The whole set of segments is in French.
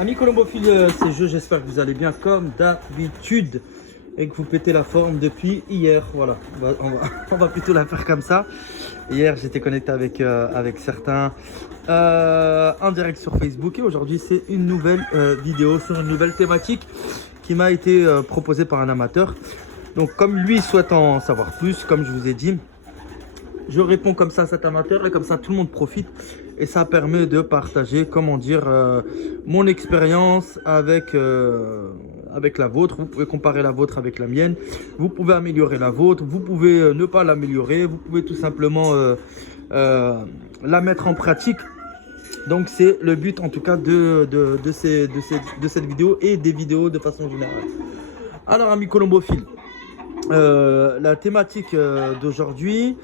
Amis colombophiles, c'est jeu, j'espère que vous allez bien comme d'habitude et que vous pétez la forme depuis hier. Voilà, on va plutôt la faire comme ça. Hier, j'étais connecté avec certains en direct sur Facebook et aujourd'hui, c'est une nouvelle vidéo sur une nouvelle thématique qui m'a été proposée par un amateur. Donc, comme lui souhaite en savoir plus, comme je vous ai dit, je réponds comme ça à cet amateur et comme ça tout le monde profite et ça permet de partager, comment dire, mon expérience avec la vôtre. Vous pouvez comparer la vôtre avec la mienne, vous pouvez améliorer la vôtre, vous pouvez ne pas l'améliorer, vous pouvez tout simplement la mettre en pratique. Donc c'est le but en tout cas de cette vidéo et des vidéos de façon générale. Alors amis colombophiles, la thématique d'aujourd'hui,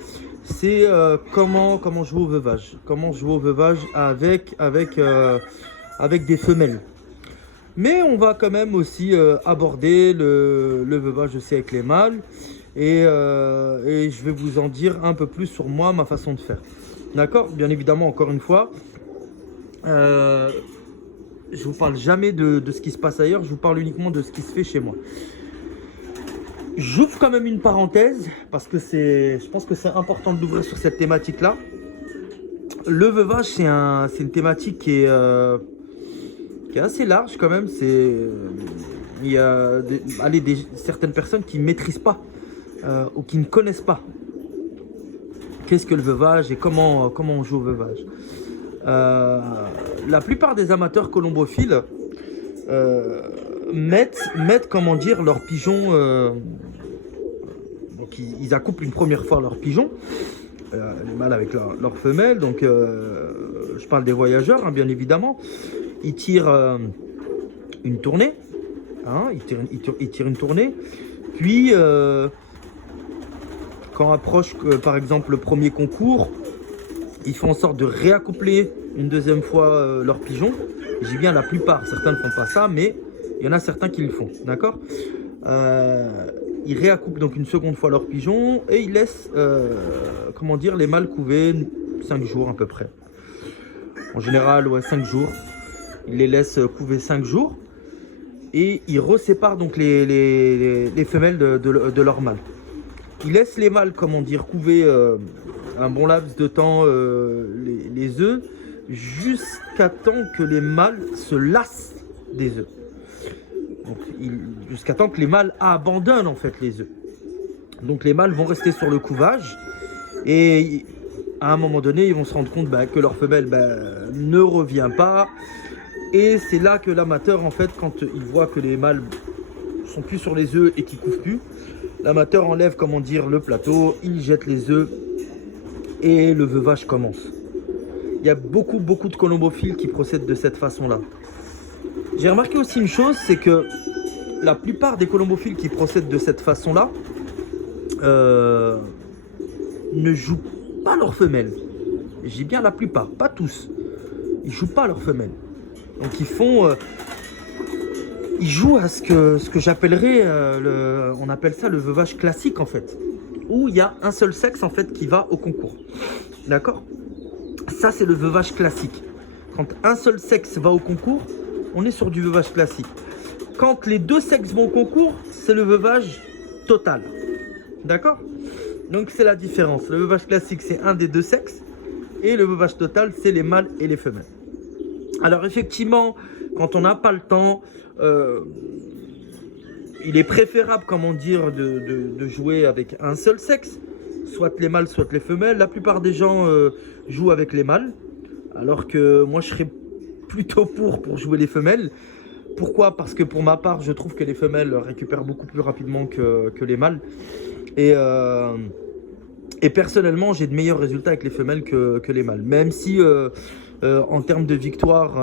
c'est comment jouer au veuvage. Comment jouer au veuvage avec des femelles. Mais on va quand même aussi aborder le veuvage aussi avec les mâles. Et je vais vous en dire un peu plus sur moi, ma façon de faire. D'accord? Bien évidemment, encore une fois, je vous parle jamais de ce qui se passe ailleurs. Je vous parle uniquement de ce qui se fait chez moi. J'ouvre quand même une parenthèse parce que je pense que c'est important de l'ouvrir sur cette thématique-là. Le veuvage, c'est une thématique qui est assez large quand même. Il y a certaines personnes qui ne maîtrisent pas ou qui ne connaissent pas qu'est-ce que le veuvage et comment on joue au veuvage. La plupart des amateurs colombophiles mettent comment dire leurs pigeons. Donc ils accouplent une première fois leurs pigeons, les mâles avec leurs femelles. Donc je parle des voyageurs, hein, bien évidemment. Ils tirent une tournée, hein, ils tirent une tournée. Puis quand approche par exemple le premier concours, ils font en sorte de réaccoupler une deuxième fois leurs pigeons. Je dis bien la plupart, certains ne font pas ça, mais il y en a certains qui le font, d'accord. Ils réaccouplent donc une seconde fois leurs pigeons et ils laissent, comment dire, les mâles couver 5 jours à peu près. En général, ouais, 5 jours. Ils les laissent couver 5 jours et ils reséparent donc les femelles de leurs mâles. Ils laissent les mâles, comment dire, couver un bon laps de temps les œufs jusqu'à temps que les mâles se lassent des œufs. Jusqu'à temps que les mâles abandonnent en fait les œufs. Donc les mâles vont rester sur le couvage et à un moment donné ils vont se rendre compte que leur femelle ne revient pas. Et c'est là que l'amateur en fait, quand il voit que les mâles sont plus sur les œufs et qu'ils couvrent plus, l'amateur enlève, comment dire, le plateau, il jette les œufs et le veuvage commence. Il y a beaucoup de colombophiles qui procèdent de cette façon là. J'ai remarqué aussi une chose, c'est que la plupart des colombophiles qui procèdent de cette façon-là ne jouent pas leurs femelles. Je dis bien la plupart, pas tous. Ils jouent pas leurs femelles. Donc ils jouent à ce que j'appellerais, on appelle ça le veuvage classique en fait, où il y a un seul sexe en fait qui va au concours. D'accord? Ça c'est le veuvage classique. Quand un seul sexe va au concours, on est sur du veuvage classique. Quand les deux sexes vont au concours, c'est le veuvage total. D'accord? Donc c'est la différence. Le veuvage classique, c'est un des deux sexes. Et le veuvage total, c'est les mâles et les femelles. Alors effectivement, quand on n'a pas le temps, il est préférable, comment dire, de jouer avec un seul sexe. Soit les mâles, soit les femelles. La plupart des gens jouent avec les mâles. Alors que moi, je serais plutôt pour jouer les femelles. Pourquoi? Parce que pour ma part, je trouve que les femelles récupèrent beaucoup plus rapidement que les mâles. Et personnellement, j'ai de meilleurs résultats avec les femelles que les mâles. Même si, en termes de victoire,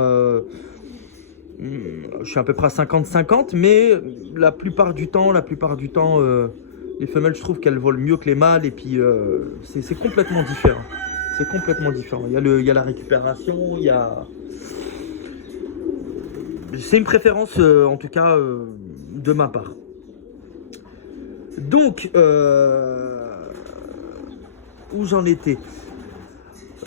je suis à peu près à 50-50. Mais la plupart du temps, les femelles, je trouve qu'elles volent mieux que les mâles. Et puis, c'est complètement différent. C'est complètement différent. Il y a la récupération, il y a... C'est une préférence, en tout cas, de ma part. Donc, où j'en étais?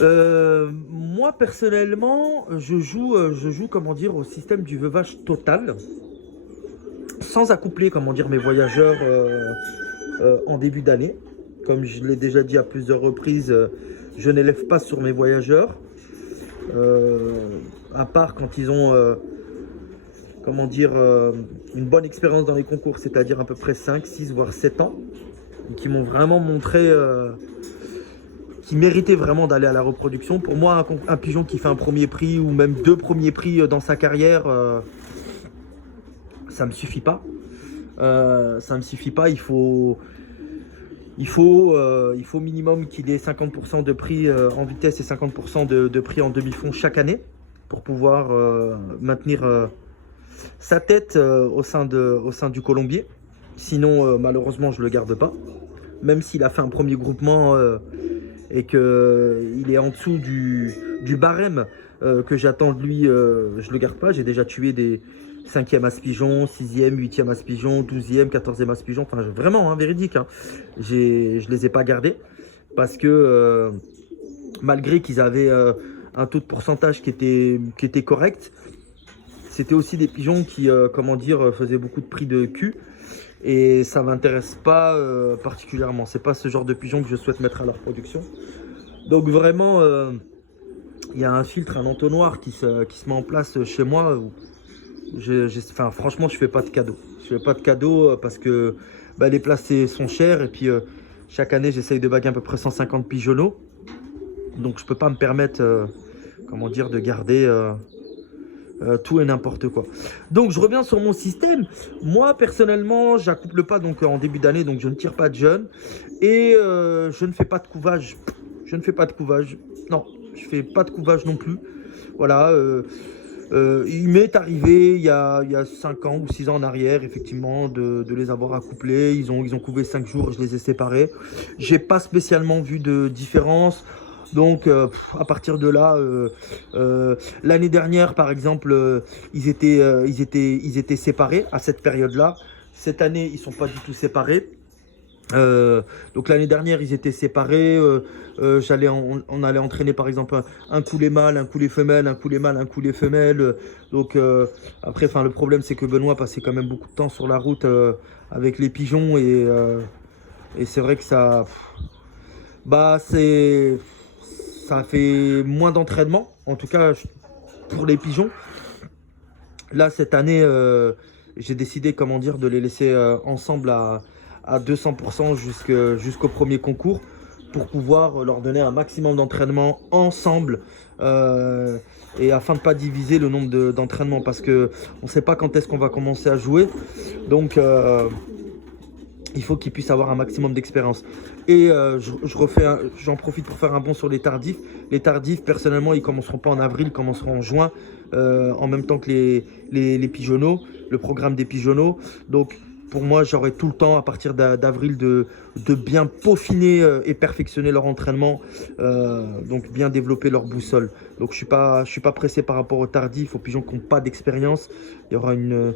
Moi personnellement, je joue comment dire au système du veuvage total, sans accoupler comment dire mes voyageurs en début d'année. Comme je l'ai déjà dit à plusieurs reprises, je n'élève pas sur mes voyageurs, à part quand ils ont comment dire une bonne expérience dans les concours, c'est-à-dire à peu près 5, 6 voire 7 ans, qui m'ont vraiment montré qui méritait vraiment d'aller à la reproduction. Pour moi, un pigeon qui fait un premier prix ou même 2 premiers prix dans sa carrière, ça me suffit pas. Ça me suffit pas. Il faut minimum qu'il ait 50% de prix en vitesse et 50% de prix en demi-fond chaque année pour pouvoir maintenir sa tête au sein du colombier. Sinon, malheureusement, je le garde pas. Même s'il a fait un premier groupement et qu'il est en dessous du barème que j'attends de lui, je le garde pas. J'ai déjà tué des 5e as-pigeon, 6e, 8e as-pigeon, 12e, 14e as-pigeon. Enfin, vraiment, hein, véridique. Hein. Je les ai pas gardés parce que malgré qu'ils avaient un taux de pourcentage qui était correct, c'était aussi des pigeons qui, comment dire, faisaient beaucoup de prix de cul. Et ça m'intéresse pas particulièrement. C'est pas ce genre de pigeon que je souhaite mettre à leur production. Donc vraiment, il y a un filtre, un entonnoir qui se met en place chez moi. Enfin, franchement, je fais pas de cadeaux. Je fais pas de cadeaux parce que les placés sont chers. Et puis, chaque année, j'essaye de baguer à peu près 150 pigeonneaux. Donc, je peux pas me permettre, comment dire, de garder tout et n'importe quoi. Donc, je reviens sur mon système. Moi, personnellement, j'accouple pas donc en début d'année. Donc, je ne tire pas de jeunes. Et je ne fais pas de couvage. Je ne fais pas de couvage. Non, je fais pas de couvage non plus. Voilà. Il m'est arrivé il y a 5 ans ou 6 ans en arrière, effectivement, de les avoir accouplés. Ils ont couvé 5 jours, je les ai séparés. J'ai pas spécialement vu de différence. Donc, à partir de là, l'année dernière, par exemple, ils étaient séparés à cette période-là. Cette année, ils sont pas du tout séparés. Donc l'année dernière ils étaient séparés, on allait entraîner par exemple un coulet mâle, un coulet femelle, un coulet mâle, un coulet femelle. Donc après le problème c'est que Benoît passait quand même beaucoup de temps sur la route avec les pigeons et c'est vrai que ça fait moins d'entraînement, en tout cas pour les pigeons. Là cette année j'ai décidé comment dire de les laisser ensemble à 200% jusqu'au premier concours pour pouvoir leur donner un maximum d'entraînement ensemble et afin de ne pas diviser le nombre d'entraînements parce que on ne sait pas quand est-ce qu'on va commencer à jouer, donc il faut qu'ils puissent avoir un maximum d'expérience. Et j'en profite pour faire un bond sur les tardifs. Les tardifs, personnellement, ils ne commenceront pas en avril, ils commenceront en juin, en même temps que les pigeonneaux, le programme des pigeonneaux. Donc pour moi, j'aurai tout le temps à partir d'avril de bien peaufiner et perfectionner leur entraînement, donc bien développer leur boussole. Donc je suis pas pressé par rapport aux tardifs, aux pigeons qui n'ont pas d'expérience. Il y aura une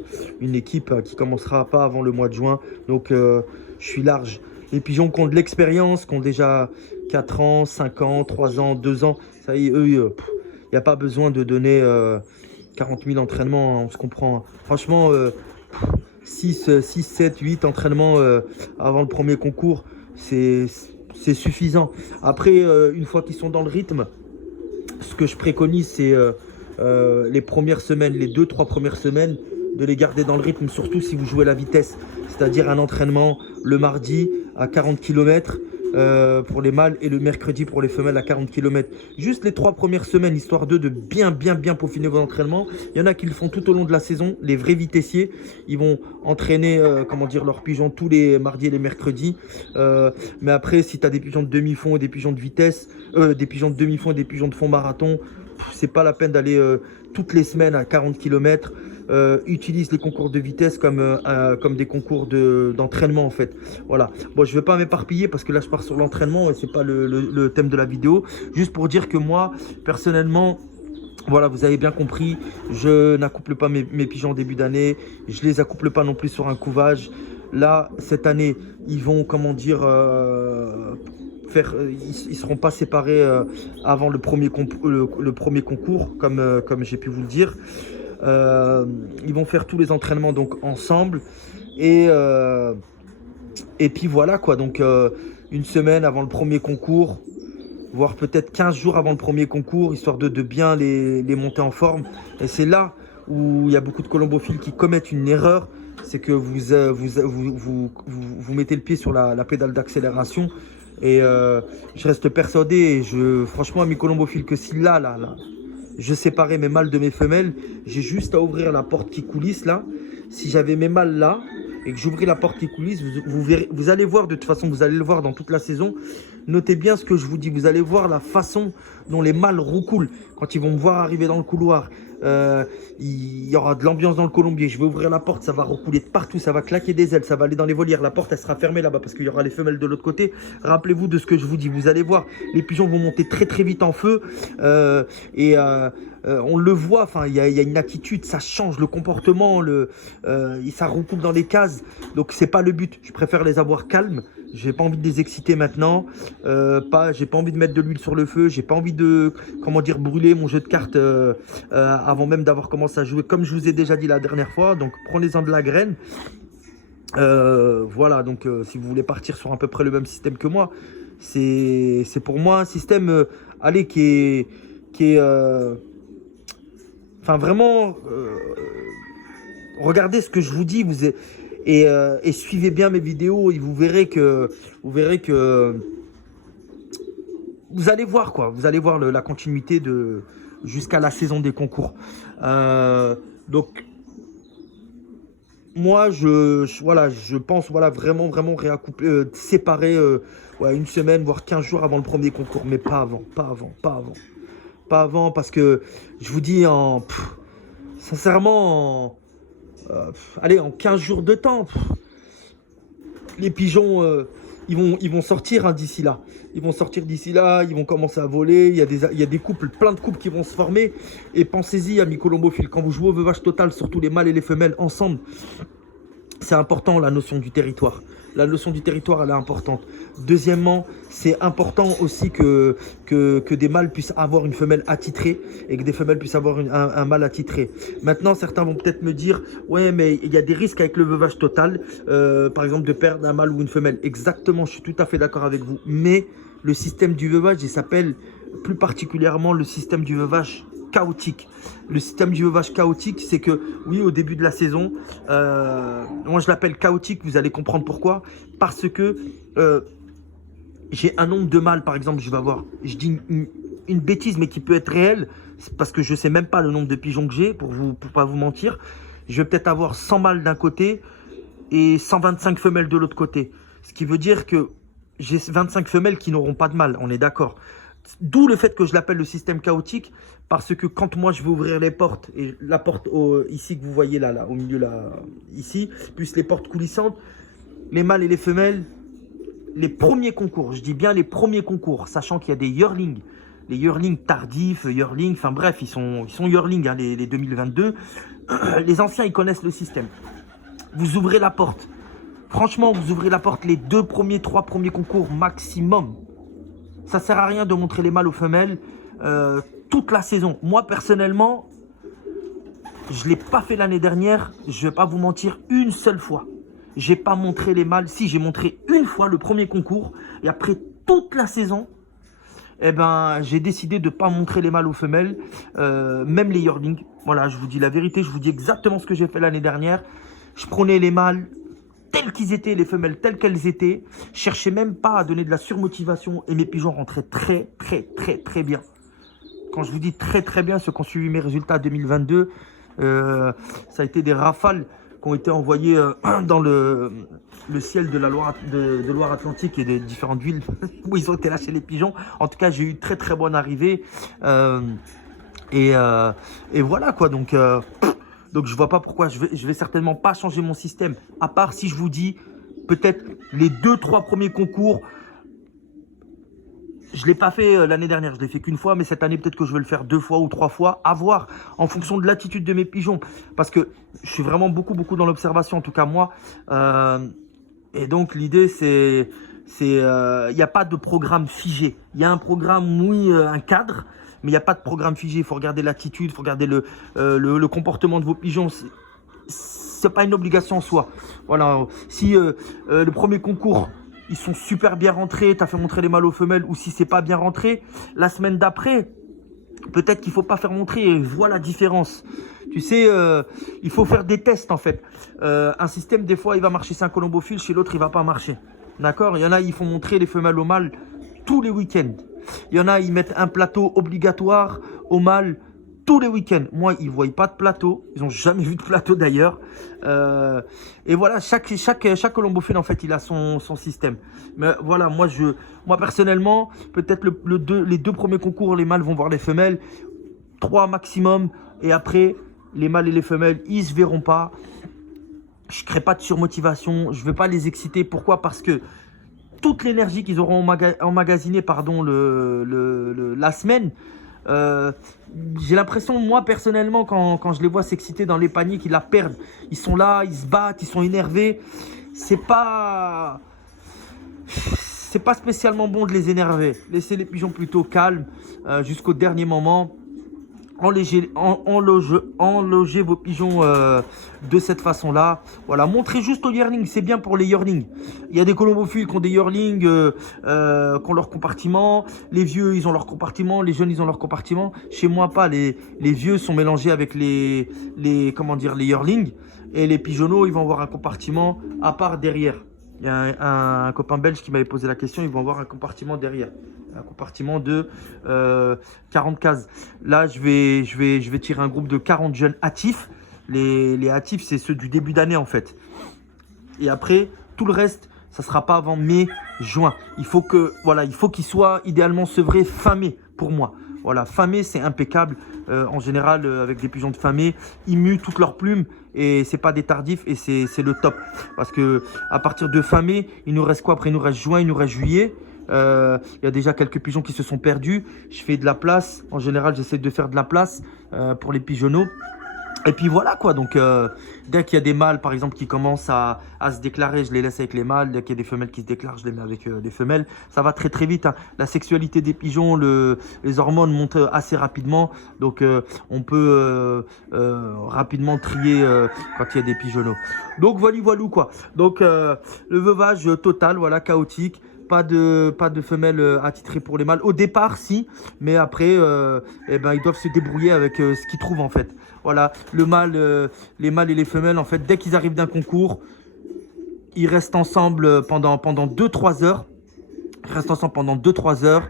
équipe qui commencera pas avant le mois de juin. Donc je suis large. Les pigeons qui ont de l'expérience, qui ont déjà 4 ans, 5 ans, 3 ans, 2 ans, ça y est, eux, il n'y a pas besoin de donner 40 000 entraînements, hein, on se comprend. Franchement, 6, 7, 8 entraînements avant le premier concours, c'est suffisant. Après, une fois qu'ils sont dans le rythme, ce que je préconise, c'est les premières semaines, les 2-3 premières semaines, de les garder dans le rythme, surtout si vous jouez la vitesse. C'est-à-dire un entraînement le mardi à 40 km pour les mâles et le mercredi pour les femelles à 40 km. Juste les 3 premières semaines, histoire de bien peaufiner vos entraînements. Il y en a qui le font tout au long de la saison, les vrais vitessiers. Ils vont entraîner leurs pigeons tous les mardis et les mercredis. Mais après, si tu as des pigeons de demi-fond et des pigeons de vitesse, des pigeons de demi-fond et des pigeons de fond marathon, c'est pas la peine d'aller toutes les semaines à 40 km. Utilise les concours de vitesse comme des concours d'entraînement en fait. Voilà. Bon, je ne vais pas m'éparpiller parce que là je pars sur l'entraînement et c'est pas le thème de la vidéo. Juste pour dire que moi, personnellement, voilà, vous avez bien compris, je n'accouple pas mes pigeons en début d'année. Je les accouple pas non plus sur un couvage. Là, cette année, ils vont, faire, ils seront pas séparés avant le premier concours, comme j'ai pu vous le dire. Ils vont faire tous les entraînements donc ensemble et puis voilà quoi. Donc une semaine avant le premier concours, voire peut-être 15 jours avant le premier concours, histoire de bien les monter en forme. Et c'est là où il y a beaucoup de colombophiles qui commettent une erreur, c'est que vous mettez le pied sur la pédale d'accélération. Et je reste persuadé, franchement, à mes colombophiles, que si là, je séparais mes mâles de mes femelles, j'ai juste à ouvrir la porte qui coulisse là. Si j'avais mes mâles là et que j'ouvrais la porte qui coulisse, vous allez voir, de toute façon, vous allez le voir dans toute la saison. Notez bien ce que je vous dis, vous allez voir la façon dont les mâles roucoulent quand ils vont me voir arriver dans le couloir. Il y aura de l'ambiance dans le colombier, je vais ouvrir la porte, ça va roucouler de partout, ça va claquer des ailes, ça va aller dans les volières, la porte elle sera fermée là-bas parce qu'il y aura les femelles de l'autre côté. Rappelez-vous de ce que je vous dis, vous allez voir, les pigeons vont monter très très vite en feu on le voit, enfin il y a une attitude, ça change le comportement, ça roucoule dans les cases, donc c'est pas le but, je préfère les avoir calmes. J'ai pas envie de les exciter maintenant, j'ai pas envie de mettre de l'huile sur le feu, j'ai pas envie de, brûler mon jeu de cartes avant même d'avoir commencé à jouer, comme je vous ai déjà dit la dernière fois. Donc prenez-en de la graine. Voilà, donc si vous voulez partir sur à peu près le même système que moi, c'est pour moi un système, qui est enfin vraiment, regardez ce que je vous dis, et suivez bien mes vidéos et vous verrez que vous allez voir quoi, vous allez voir la continuité jusqu'à la saison des concours. Donc moi je pense vraiment réaccoupler, séparer une semaine voire 15 jours avant le premier concours, mais pas avant, parce que je vous dis sincèrement en 15 jours de temps, les pigeons ils vont sortir d'ici là. Ils vont sortir d'ici là, ils vont commencer à voler. Il y a des couples, plein de couples qui vont se former. Et pensez-y, amis colombophiles, quand vous jouez au veuvage total, surtout les mâles et les femelles ensemble, c'est important la notion du territoire. La notion du territoire, elle est importante. Deuxièmement, c'est important aussi que des mâles puissent avoir une femelle attitrée et que des femelles puissent avoir un mâle attitré. Maintenant, certains vont peut-être me dire « Ouais, mais il y a des risques avec le veuvage total, par exemple de perdre un mâle ou une femelle. » Exactement, je suis tout à fait d'accord avec vous. Mais le système du veuvage, il s'appelle plus particulièrement le système du veuvage chaotique. Le système du veuvage chaotique, c'est que, oui, au début de la saison, moi je l'appelle chaotique, vous allez comprendre pourquoi. Parce que j'ai un nombre de mâles, par exemple, je dis une bêtise, mais qui peut être réelle, parce que je ne sais même pas le nombre de pigeons que j'ai, pour pas vous mentir. Je vais peut-être avoir 100 mâles d'un côté et 125 femelles de l'autre côté. Ce qui veut dire que j'ai 25 femelles qui n'auront pas de mâles, on est d'accord. D'où le fait que je l'appelle le système chaotique, parce que quand moi je vais ouvrir les portes, et la porte ici que vous voyez là, au milieu là, ici, plus les portes coulissantes, les mâles et les femelles, les premiers concours, je dis bien les premiers concours, sachant qu'il y a des yearlings, les yearlings tardifs, yearlings, enfin bref, ils sont yearlings, hein, les 2022, les anciens ils connaissent le système. Vous ouvrez la porte, franchement vous ouvrez la porte les 3 premiers concours maximum. Ça ne sert à rien de montrer les mâles aux femelles toute la saison. Moi, personnellement, je ne l'ai pas fait l'année dernière. Je ne vais pas vous mentir, une seule fois. Je n'ai pas montré les mâles. Si, j'ai montré une fois le premier concours. Et après toute la saison, j'ai décidé de ne pas montrer les mâles aux femelles, même les yearlings. Voilà, je vous dis la vérité. Je vous dis exactement ce que j'ai fait l'année dernière. Je prenais les mâles tels qu'ils étaient, les femelles telles qu'elles étaient. Je cherchais même pas à donner de la surmotivation et mes pigeons rentraient très bien. Quand je vous dis très bien, ceux qui ont suivi mes résultats 2022, ça a été des rafales qui ont été envoyées dans le ciel de la Loire-Atlantique et des différentes villes où ils ont été lâchés les pigeons. En tout cas, j'ai eu très bonne arrivée. Et voilà quoi, donc je vois pas pourquoi je vais certainement pas changer mon système, à part si je vous dis peut-être les 2-3 premiers concours. Je l'ai pas fait l'année dernière, je l'ai fait qu'une fois, mais cette année peut-être que je vais le faire 2 fois ou 3 fois, à voir en fonction de l'attitude de mes pigeons, parce que je suis vraiment beaucoup dans l'observation, en tout cas moi, et donc l'idée c'est Il n'y a pas de programme figé. Il y a un programme, oui, un cadre, mais il n'y a pas de programme figé. Il faut regarder l'attitude, il faut regarder le comportement de vos pigeons. C'est pas une obligation en soi. Voilà. Si le premier concours, ils sont super bien rentrés, tu as fait montrer les mâles aux femelles, ou si c'est pas bien rentré, la semaine d'après, peut-être qu'il ne faut pas faire montrer et vois la différence. Tu sais, il faut faire des tests en fait. Un système, des fois, il va marcher, c'est un colombophile, chez l'autre, il ne va pas marcher. D'accord? Il y en a, ils font montrer les femelles au mâle tous les week-ends. Il y en a, ils mettent un plateau obligatoire au mâle tous les week-ends. Moi, ils ne voient pas de plateau. Ils n'ont jamais vu de plateau d'ailleurs. Et voilà, chaque colombophile, en fait, il a son système. Mais voilà, moi personnellement, peut-être les 2 premiers concours, les mâles vont voir les femelles. 3 maximum. Et après, les mâles et les femelles, ils ne se verront pas. Je ne crée pas de surmotivation. Je ne vais pas les exciter. Pourquoi? Parce que toute l'énergie qu'ils auront emmagasinée la semaine, j'ai l'impression, moi personnellement, quand je les vois s'exciter dans les paniers, qu'ils la perdent. Ils sont là, ils se battent, ils sont énervés. C'est pas spécialement bon de les énerver. Laissez les pigeons plutôt calmes jusqu'au dernier moment. Enlogez vos pigeons de cette façon-là. Voilà, montrez juste au yearling, c'est bien pour les yearlings. Il y a des colombophiles qui ont des yearlings, qui ont leur compartiment. Les vieux, ils ont leur compartiment. Les jeunes, ils ont leur compartiment. Chez moi, pas. Les vieux sont mélangés avec les yearlings. Et les pigeonneaux, ils vont avoir un compartiment à part derrière. Il y a un copain belge qui m'avait posé la question, ils vont avoir un compartiment derrière. Un compartiment de 40 cases. Là, je vais tirer un groupe de 40 jeunes hâtifs. Les hâtifs, c'est ceux du début d'année en fait. Et après, tout le reste, ça ne sera pas avant mai, juin. Il faut qu'ils soient idéalement sevrés fin mai pour moi. Voilà, fin mai, c'est impeccable. En général, avec des pigeons de fin mai, ils muent toutes leurs plumes et c'est pas des tardifs et c'est le top. Parce que à partir de fin mai, il nous reste quoi? Après, il nous reste juin, il nous reste juillet. Il y a déjà quelques pigeons qui se sont perdus. Je fais de la place. En général, j'essaie de faire de la place pour les pigeonneaux. Et puis voilà quoi, donc dès qu'il y a des mâles par exemple qui commencent à se déclarer, je les laisse avec les mâles. Dès qu'il y a des femelles qui se déclarent, je les mets avec des femelles. Ça va très très vite, hein. La sexualité des pigeons, les hormones montent assez rapidement. Donc on peut rapidement trier quand il y a des pigeonneaux. Donc voilà quoi. Donc le veuvage total, voilà, chaotique. Pas de femelles attitrées pour les mâles. Au départ, si, mais après, ils doivent se débrouiller avec ce qu'ils trouvent en fait. Voilà, les mâles et les femelles, en fait, dès qu'ils arrivent d'un concours, ils restent ensemble pendant 2-3 heures. Ils restent ensemble pendant 2-3 heures.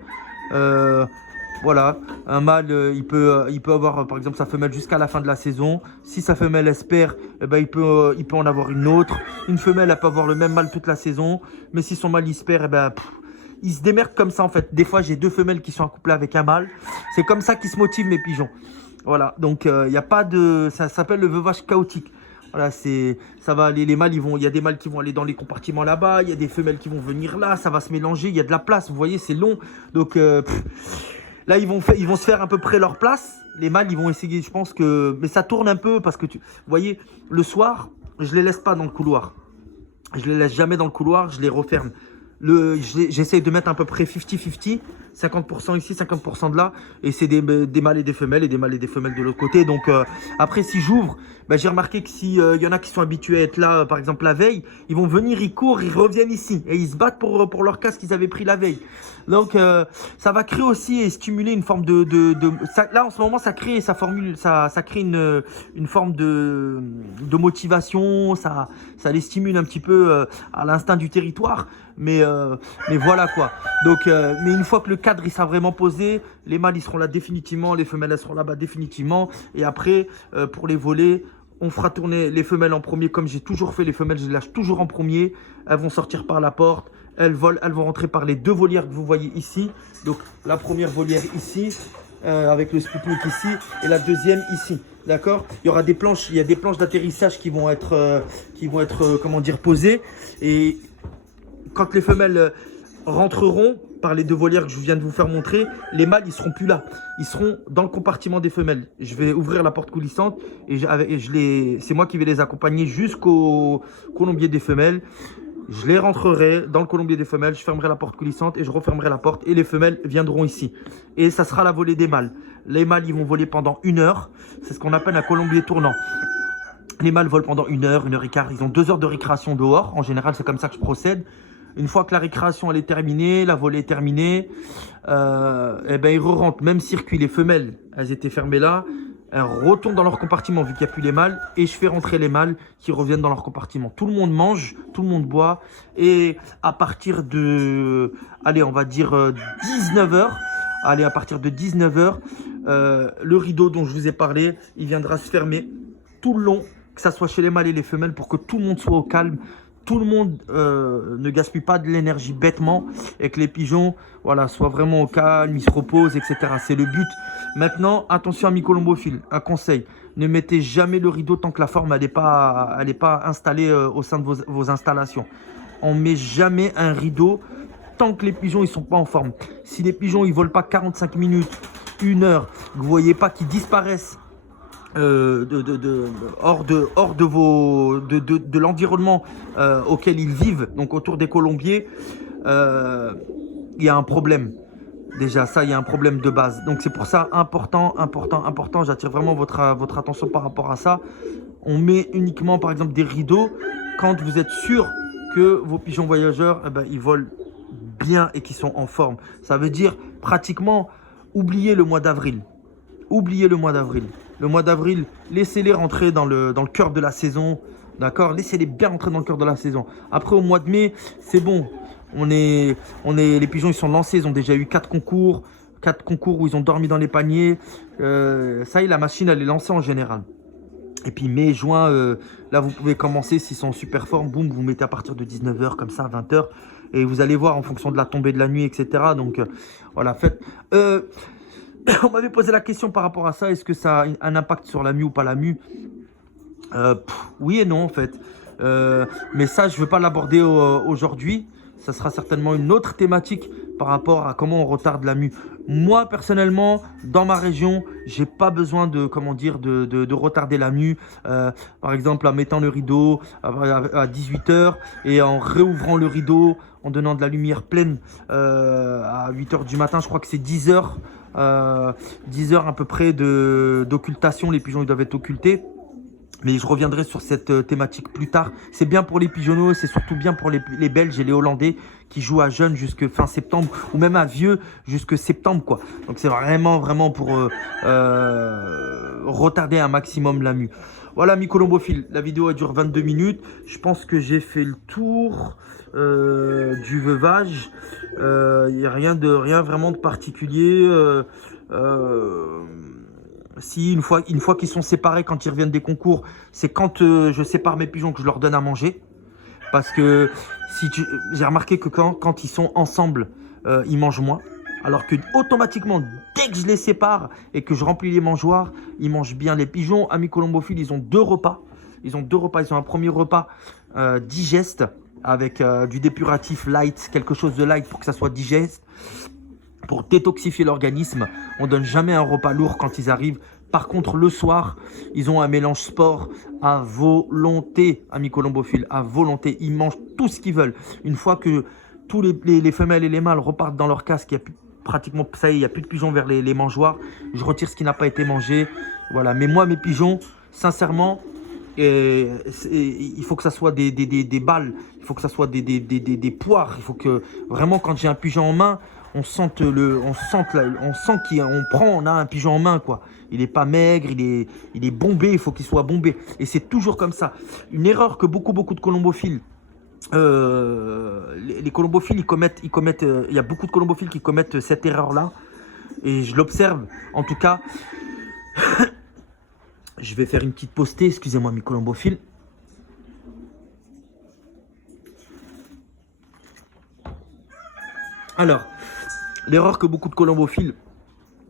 Voilà, un mâle, il peut avoir par exemple sa femelle jusqu'à la fin de la saison. Si sa femelle espère, il peut en avoir une autre. Une femelle, elle peut avoir le même mâle toute la saison. Mais si son mâle espère, il se démerde comme ça en fait. Des fois, j'ai 2 femelles qui sont accouplées avec un mâle. C'est comme ça qu'ils se motivent mes pigeons. Voilà, donc il n'y a pas de... Ça s'appelle le veuvage chaotique. Voilà, ça va aller, les mâles, il y a des mâles qui vont aller dans les compartiments là-bas, il y a des femelles qui vont venir là, ça va se mélanger, il y a de la place, vous voyez, c'est long. Donc là, ils vont se faire à peu près leur place. Les mâles, ils vont essayer, je pense que... Mais ça tourne un peu parce que, vous voyez, le soir, je les laisse pas dans le couloir. Je les laisse jamais dans le couloir, je les referme. J'essaye de mettre à peu près 50-50, 50% ici, 50% de là, et c'est des mâles et des femelles, et des mâles et des femelles de l'autre côté. Donc après, si j'ouvre, j'ai remarqué que s'il y en a qui sont habitués à être là, par exemple la veille, ils vont venir, ils courent, ils reviennent ici, et ils se battent pour leur casse qu'ils avaient pris la veille. Donc ça va créer aussi et stimuler une forme là en ce moment ça crée une forme de motivation, ça les stimule un petit peu à l'instinct du territoire. Mais voilà quoi. Donc, mais une fois que le cadre il sera vraiment posé, les mâles ils seront là définitivement, les femelles elles seront là-bas définitivement. Et après, pour les voler, on fera tourner les femelles en premier comme j'ai toujours fait. Les femelles, je les lâche toujours en premier. Elles vont sortir par la porte. Elles volent, elles vont rentrer par les 2 volières que vous voyez ici. Donc la première volière ici, avec le Sputnik ici, et la deuxième ici. D'accord? Il y aura des planches, il y a des planches d'atterrissage qui vont être comment dire, posées. Et quand les femelles rentreront par les 2 volières que je viens de vous faire montrer, les mâles, ils seront plus là. Ils seront dans le compartiment des femelles. Je vais ouvrir la porte coulissante et c'est moi qui vais les accompagner jusqu'au colombier des femelles. je les rentrerai dans le colombier des femelles, je fermerai la porte coulissante et je refermerai la porte et les femelles viendront ici. Et ça sera la volée des mâles. Les mâles, ils vont voler pendant 1 heure. C'est ce qu'on appelle un colombier tournant. Les mâles volent pendant 1 heure, 1 heure et quart. Ils ont 2 heures de récréation dehors. En général, c'est comme ça que je procède. Une fois que la récréation elle est terminée, la volée est terminée, et ben ils re-rentrent. Même circuit, les femelles, elles étaient fermées là. Elles retournent dans leur compartiment vu qu'il n'y a plus les mâles. Et je fais rentrer les mâles qui reviennent dans leur compartiment. Tout le monde mange, tout le monde boit. Et à partir de, allez, on va dire 19 heures. Allez, à partir de 19 heures, le rideau dont je vous ai parlé, il viendra se fermer tout le long, que ça soit chez les mâles et les femelles, pour que tout le monde soit au calme. Tout le monde ne gaspille pas de l'énergie bêtement et que les pigeons voilà, soient vraiment au calme, ils se reposent, etc. C'est le but. Maintenant, attention à mes colombophiles, un conseil. Ne mettez jamais le rideau tant que la forme n'est pas installée au sein de vos installations. On ne met jamais un rideau tant que les pigeons ne sont pas en forme. Si les pigeons ne volent pas 45 minutes, 1 heure, que vous ne voyez pas qu'ils disparaissent hors de l'environnement auquel ils vivent, donc autour des colombiers, il y a un problème. Déjà, ça, il y a un problème de base. Donc, c'est pour ça important. J'attire vraiment votre attention par rapport à ça. On met uniquement, par exemple, des rideaux quand vous êtes sûr que vos pigeons voyageurs, eh ben, ils volent bien et qu'ils sont en forme. Ça veut dire, pratiquement, oubliez le mois d'avril. Oubliez le mois d'avril. Le mois d'avril, laissez-les rentrer dans le cœur de la saison. D'accord? Laissez-les bien rentrer dans le cœur de la saison. Après, au mois de mai, c'est bon. Les pigeons, ils sont lancés. Ils ont déjà eu 4 concours. 4 concours où ils ont dormi dans les paniers. Ça y est, la machine, elle est lancée en général. Et puis mai, juin, là, vous pouvez commencer. S'ils sont en super forme, boum, vous mettez à partir de 19 h, comme ça, 20 h. Et vous allez voir en fonction de la tombée de la nuit, etc. Donc, voilà, faites... on m'avait posé la question par rapport à ça. Est-ce que ça a un impact sur la mue ou pas la mue? Oui et non en fait. Mais ça, je ne veux pas l'aborder aujourd'hui. Ça sera certainement une autre thématique par rapport à comment on retarde la mue. Moi, personnellement, dans ma région, j'ai pas besoin de, comment dire, de retarder la mue. Par exemple, en mettant le rideau à 18 h et en réouvrant le rideau, en donnant de la lumière pleine à 8 h du matin. Je crois que c'est 10 h. 10 heures à peu près d'occultation. Les pigeons ils doivent être occultés. Mais je reviendrai sur cette thématique plus tard. C'est bien pour les pigeonneaux, c'est surtout bien pour les Belges et les Hollandais qui jouent à jeunes jusque fin septembre ou même à vieux jusque septembre, quoi. Donc c'est vraiment pour retarder un maximum la mue. Voilà, mes colombophiles, la vidéo elle dure 22 minutes. Je pense que j'ai fait le tour du veuvage. Il n'y a rien vraiment de particulier. Si une fois qu'ils sont séparés, quand ils reviennent des concours, c'est quand je sépare mes pigeons que je leur donne à manger. Parce que j'ai remarqué que quand ils sont ensemble, ils mangent moins. Alors que automatiquement, dès que je les sépare et que je remplis les mangeoires, ils mangent bien. Les pigeons, amis colombophiles, ils ont 2 repas. Ils ont un premier repas digeste avec du dépuratif light, quelque chose de light pour que ça soit digeste. Pour détoxifier l'organisme, on ne donne jamais un repas lourd quand ils arrivent. Par contre, le soir, ils ont un mélange sport à volonté, amis colombophiles, à volonté. Ils mangent tout ce qu'ils veulent. Une fois que tous les femelles et les mâles repartent dans leur casque, il y a pratiquement, ça y est, il n'y a plus de pigeons vers les mangeoires. Je retire ce qui n'a pas été mangé. Voilà. Mais moi, mes pigeons, sincèrement, il faut que ça soit des balles. Il faut que ça soit des poires. Il faut que vraiment, quand j'ai un pigeon en main, on sent on a un pigeon en main, quoi. Il n'est pas maigre, il est bombé, il faut qu'il soit bombé. Et c'est toujours comme ça. Une erreur que beaucoup de colombophiles, les colombophiles, ils commettent, il y a beaucoup de colombophiles qui commettent cette erreur-là. Et je l'observe, en tout cas. Je vais faire une petite postée, excusez-moi mes colombophiles. Alors, l'erreur que beaucoup de colombophiles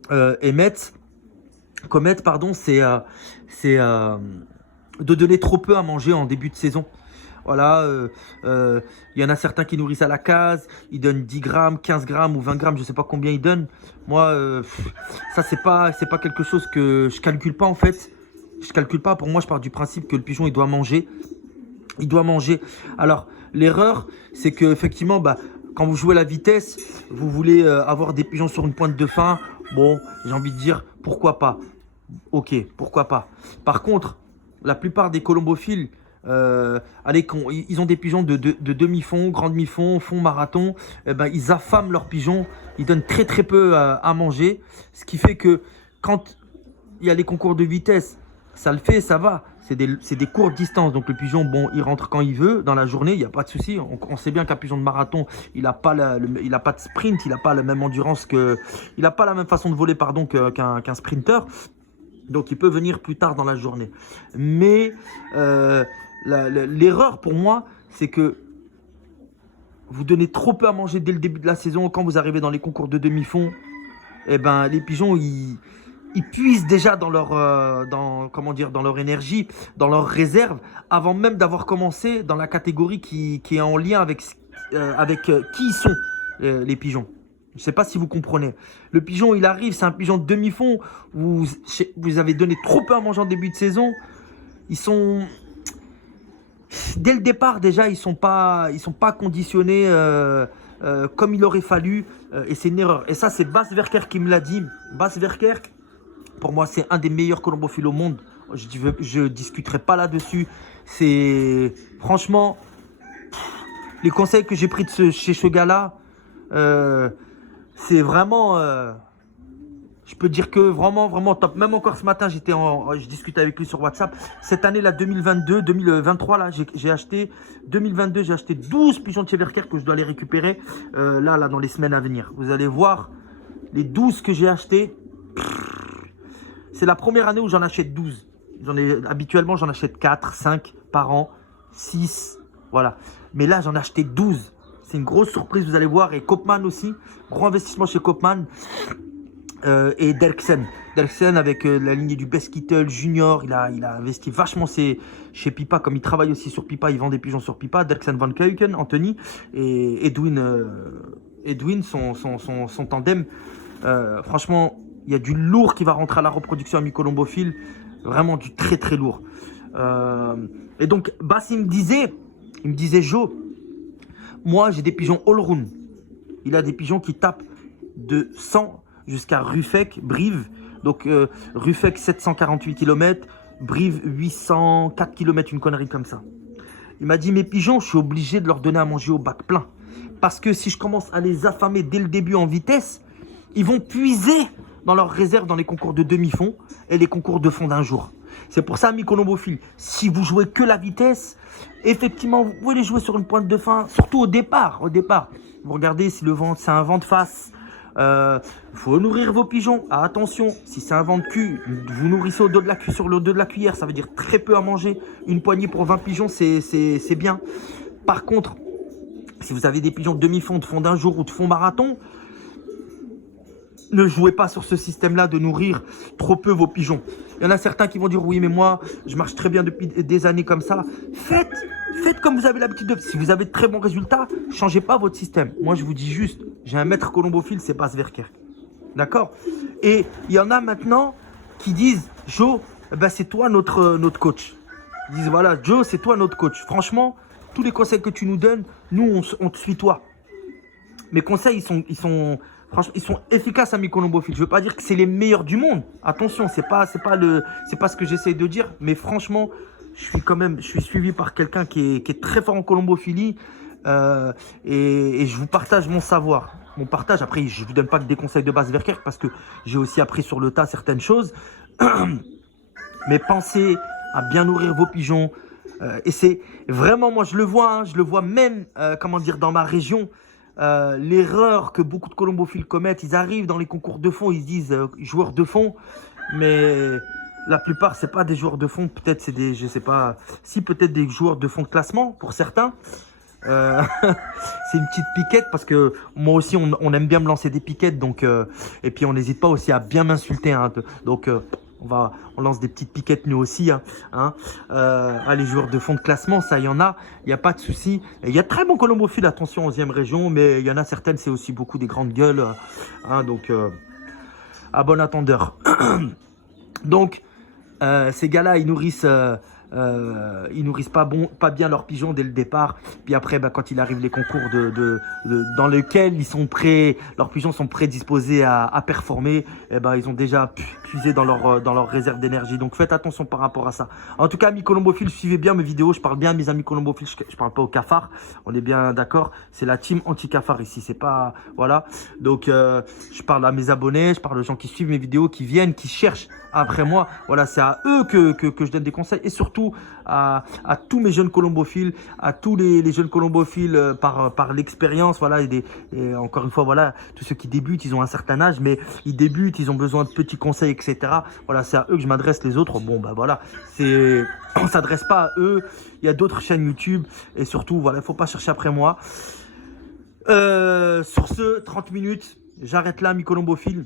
commettent, c'est de donner trop peu à manger en début de saison. Voilà, il y en a certains qui nourrissent à la case, ils donnent 10 grammes, 15 grammes ou 20 grammes, je ne sais pas combien ils donnent. Moi, ça, c'est pas quelque chose que je calcule pas en fait. Je calcule pas, pour moi, je pars du principe que le pigeon, il doit manger. Il doit manger. Alors, l'erreur, c'est que effectivement, bah, quand vous jouez la vitesse, vous voulez avoir des pigeons sur une pointe de fin. Bon, j'ai envie de dire, pourquoi pas? Ok, pourquoi pas. Par contre, la plupart des colombophiles, allez, ils ont des pigeons de demi-fond, grand demi-fond, fond marathon. Eh ben, ils affament leurs pigeons. Ils donnent très très peu à manger. Ce qui fait que quand il y a les concours de vitesse, ça le fait, ça va. C'est des courtes distances. Donc le pigeon, bon, il rentre quand il veut dans la journée, il n'y a pas de souci. On sait bien qu'un pigeon de marathon, il n'a pas, il a pas de sprint, il n'a pas la même endurance que. Il n'a pas la même façon de voler, pardon, qu'un sprinter. Donc il peut venir plus tard dans la journée. Mais l'erreur pour moi, c'est que vous donnez trop peu à manger dès le début de la saison. Quand vous arrivez dans les concours de demi-fond, eh ben, les pigeons, ils puisent déjà dans leur, comment dire, dans leur énergie, dans leur réserve, avant même d'avoir commencé dans la catégorie qui est en lien avec qui ils sont, les pigeons. Je ne sais pas si vous comprenez. Le pigeon, il arrive, c'est un pigeon de demi-fond. Vous avez donné trop peu à manger en début de saison. Ils sont... Dès le départ, déjà, ils ne sont pas conditionnés comme il aurait fallu. Et c'est une erreur. Et ça, c'est Bas Verkerk qui me l'a dit. Bas Verkerk, pour moi, c'est un des meilleurs colombophiles au monde. Je ne discuterai pas là-dessus. C'est... Franchement, les conseils que j'ai pris chez ce gars-là, c'est vraiment... je peux dire que vraiment, vraiment top. Même encore ce matin, je discutais avec lui sur WhatsApp. Cette année, là, 2023, là, j'ai acheté 2022, j'ai acheté 12 pigeons de chez Verkerk que je dois les récupérer là, dans les semaines à venir. Vous allez voir les 12 que j'ai achetés. C'est la première année où j'en achète 12. Habituellement, j'en achète 4, 5 par an, 6, voilà. Mais là, j'en ai acheté 12. C'est une grosse surprise, vous allez voir. Et Koopman aussi, gros investissement chez Koopman. Et Derksen. Derksen avec la lignée du Best Kittle Junior, il a investi vachement chez Pipa, comme il travaille aussi sur Pipa, il vend des pigeons sur Pipa. Derksen Van Keuken, Anthony et Edwin son tandem. Franchement, il y a du lourd qui va rentrer à la reproduction à mi-colombophile, vraiment du très très lourd. Et donc Bass il me disait Joe, moi j'ai des pigeons all-round. Il a des pigeons qui tapent de 100 jusqu'à Ruffec, Brive. Donc Ruffec 748 km, Brive 804 km, une connerie comme ça. Il m'a dit, mes pigeons, je suis obligé de leur donner à manger au bac plein. Parce que si je commence à les affamer dès le début en vitesse, ils vont puiser dans leurs réserves dans les concours de demi-fond et les concours de fond d'un jour. C'est pour ça, mes colombophiles, si vous jouez que la vitesse, effectivement, vous pouvez les jouer sur une pointe de fin, surtout au départ. Vous regardez si le vent, c'est un vent de face. Faut nourrir vos pigeons. Ah, attention, si c'est un vent de cul, vous nourrissez sur le dos de la cuillère, ça veut dire très peu à manger. Une poignée pour 20 pigeons, c'est bien. Par contre, si vous avez des pigeons de demi-fond, de fond d'un jour ou de fond marathon, ne jouez pas sur ce système-là de nourrir trop peu vos pigeons. Il y en a certains qui vont dire, oui, mais moi, je marche très bien depuis des années comme ça. Faites comme vous avez l'habitude de... Si vous avez de très bons résultats, changez pas votre système. Moi, je vous dis juste, j'ai un maître colombophile, c'est Bas Verkerk. D'accord? Et il y en a maintenant qui disent, Joe, ben, c'est toi notre coach. Ils disent, voilà, Joe, c'est toi notre coach. Franchement, tous les conseils que tu nous donnes, nous, on te suit toi. Mes conseils, ils sont efficaces à mes colombophiles. Je ne veux pas dire que c'est les meilleurs du monde. Attention, c'est pas ce que j'essaie de dire. Mais franchement, je suis suivi par quelqu'un qui est très fort en colombophilie. Et je vous partage mon savoir. Après, je ne vous donne pas que des conseils de Bas Verkerk parce que j'ai aussi appris sur le tas certaines choses. Mais pensez à bien nourrir vos pigeons. Et c'est vraiment, moi je le vois même, dans ma région. L'erreur que beaucoup de colombophiles commettent, ils arrivent dans les concours de fond, ils se disent joueurs de fond, mais la plupart c'est pas des joueurs de fond, peut-être c'est des, je sais pas, si peut-être des joueurs de fond de classement pour certains. C'est une petite piquette parce que moi aussi on aime bien me lancer des piquettes, donc et puis on n'hésite pas aussi à bien m'insulter, hein, donc on lance des petites piquettes nous aussi, les joueurs de fond de classement, ça il y en a, il n'y a pas de souci. Il y a très bons colombophiles, attention, 11e région, mais il y en a certaines, c'est aussi beaucoup des grandes gueules, donc à bon attendeur. Donc ces gars-là, ils nourrissent ils nourrissent pas bien leurs pigeons dès le départ. Puis après, quand il arrive les concours dans lesquels leurs pigeons sont prédisposés à performer, et ils ont déjà puisé dans leur réserve d'énergie. Donc faites attention par rapport à ça. En tout cas, amis colombophiles, suivez bien mes vidéos. Je parle bien à mes amis colombophiles, je parle pas aux cafards. On est bien d'accord. C'est la team anti-cafard ici. C'est pas, voilà. Donc je parle à mes abonnés, je parle aux gens qui suivent mes vidéos, qui viennent, qui cherchent après moi. Voilà, c'est à eux que je donne des conseils, et surtout à tous mes jeunes colombophiles, à tous les jeunes colombophiles par l'expérience. Voilà, et encore une fois, voilà, tous ceux qui débutent, ils ont un certain âge, mais ils débutent, ils ont besoin de petits conseils, etc. Voilà, c'est à eux que je m'adresse. Les autres, bon, voilà, on s'adresse pas à eux. Il y a d'autres chaînes YouTube, et surtout, voilà, il faut pas chercher après moi. Sur ce, 30 minutes, j'arrête là, mi colombophile,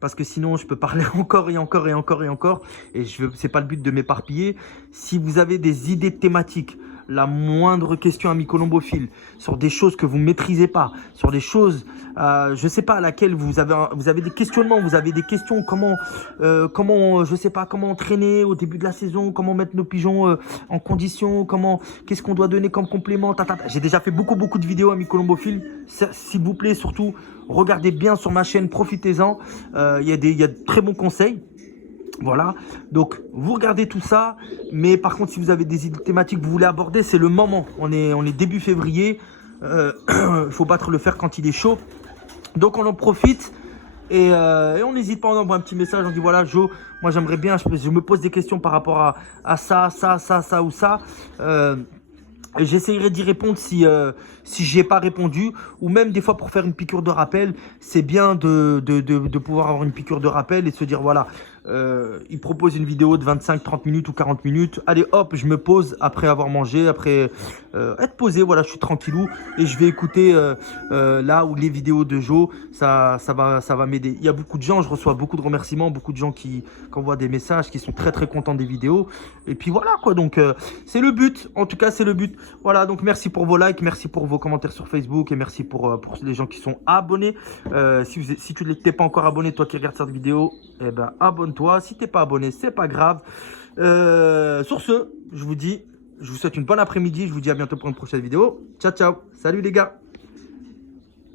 parce que sinon je peux parler encore et encore et encore et encore, et c'est pas le but de m'éparpiller. Si vous avez des idées thématiques, la moindre question, ami colombophile, sur des choses que vous ne maîtrisez pas, sur des choses, je ne sais pas, à laquelle vous avez des questionnements, vous avez des questions, comment, je sais pas, comment entraîner au début de la saison, comment mettre nos pigeons en condition, qu'est-ce qu'on doit donner comme complément, J'ai déjà fait beaucoup de vidéos, ami colombophile. S'il vous plaît, surtout, regardez bien sur ma chaîne, profitez-en, il y a de très bons conseils. Voilà, donc vous regardez tout ça, mais par contre, si vous avez des idées thématiques que vous voulez aborder, c'est le moment. On est début février, il faut battre le fer quand il est chaud. Donc on en profite, et on n'hésite pas, on envoie un petit message, on dit voilà Jo, moi j'aimerais bien, je me pose des questions par rapport à ça ou ça. J'essayerai d'y répondre si j'y ai pas répondu, ou même des fois pour faire une piqûre de rappel. C'est bien de pouvoir avoir une piqûre de rappel et de se dire voilà, il propose une vidéo de 25, 30 minutes ou 40 minutes. Allez hop, je me pose après avoir mangé, après être posé, voilà, je suis tranquillou et je vais écouter là où les vidéos de Joe, ça va m'aider. Il y a beaucoup de gens, je reçois beaucoup de remerciements, beaucoup de gens qui envoient des messages, qui sont très contents des vidéos. Et puis voilà quoi, donc c'est le but, en tout cas c'est le but. Voilà, donc merci pour vos likes, merci pour vos commentaires sur Facebook, et merci pour les gens qui sont abonnés. Si tu n'es pas encore abonné, toi qui regardes cette vidéo, eh ben abonne-toi. Si tu n'es pas abonné, c'est pas grave. Sur ce, je vous souhaite une bonne après-midi. Je vous dis à bientôt pour une prochaine vidéo. Ciao, ciao. Salut les gars.